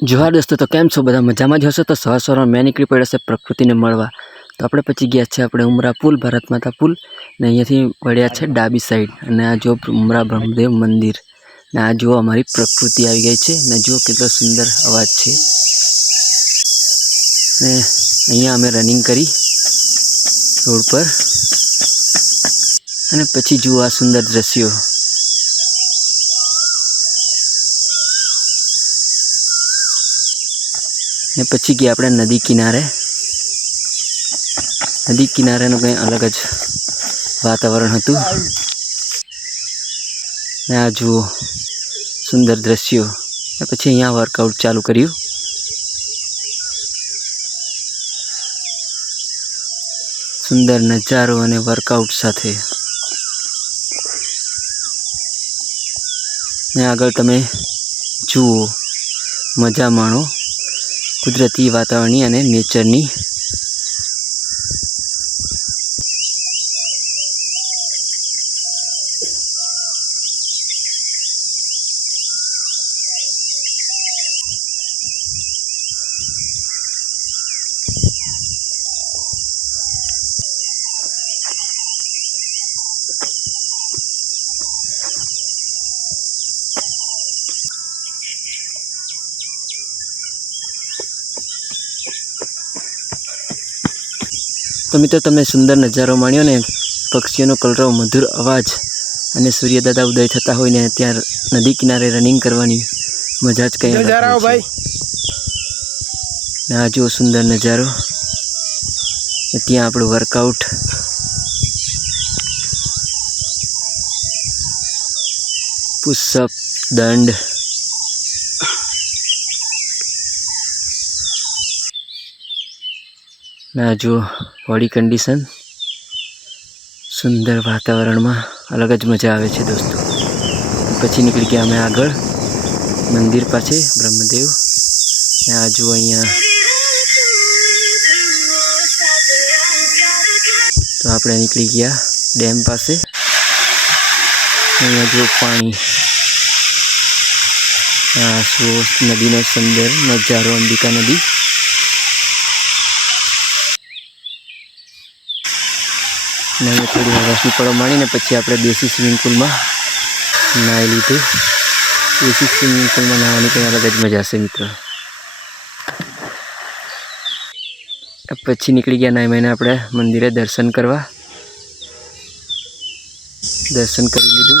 जोहार दोस्तों, तो केम छो बधा मजामां ज हशो। तो सवार सवार में निकली पड्या छे प्रकृतिने मळवा। तो आपणे पची गया छे आपणे उमरा पुल, भारत माता पुल ने अहींयाथी वळ्या छे डाबी साइड अने आ जो उमरा ब्रह्मदेव मंदिर ने आ जो अमारी प्रकृति आई गई छे ने जो केटलो सुंदर अवाज छे। ने अहींया अमे रनिंग करी रोड पर अने पछी जुओ आ सुंदर दृश्यो। ने पछी गया अपने नदी किनारे। नदी किनारेनुं कंई अलग ज वातावरण हतुं ने आ जुओ सुंदर दृश्यो। ने पछी अहींया वर्कआउट चालू कर्युं। सुंदर नजारो अने वर्कआउट साथे ने आगळ तमे जुओ, मजा माणो कुदरती वातावरणनी अने नेचरनी। तो मित्रों, तमे सुंदर नजारो माण्यो ने पक्षीओनो कलरव, मधुर अवाज अने सूर्यदादा उदय थता होय ने त्यां नदी किनारे रनिंग करवानी मजा ज कंई अलग होय छे। आ जो सुंदर नजारो त्यां आपणुं वर्कआउट। पुशअप, दंड, ना जो बॉडी कंडीशन सुंदर वातावरण में अलग ज मजा आवे छे दोस्तों। पछी निकली गया अमे आगळ मंदिर पाछे ब्रह्मदेव ने आ जो अहींया। तो आपणे निकली गया डेम पासे। अहींया जो पाणी, आ नदीनो सुंदर नजारो, अंबिका नदी। ने थोड़ी हवासनी पड़ो माणीने पछी आपणे देसी स्विमिंग पूल में नाही लीधुं। देसी स्विमिंग पूल में नहावानी कंई अलग ज मजा छे मित्रों। पछी निकली गया नाई महीने आपणे मंदिरे दर्शन करवा। दर्शन करी लीधुं।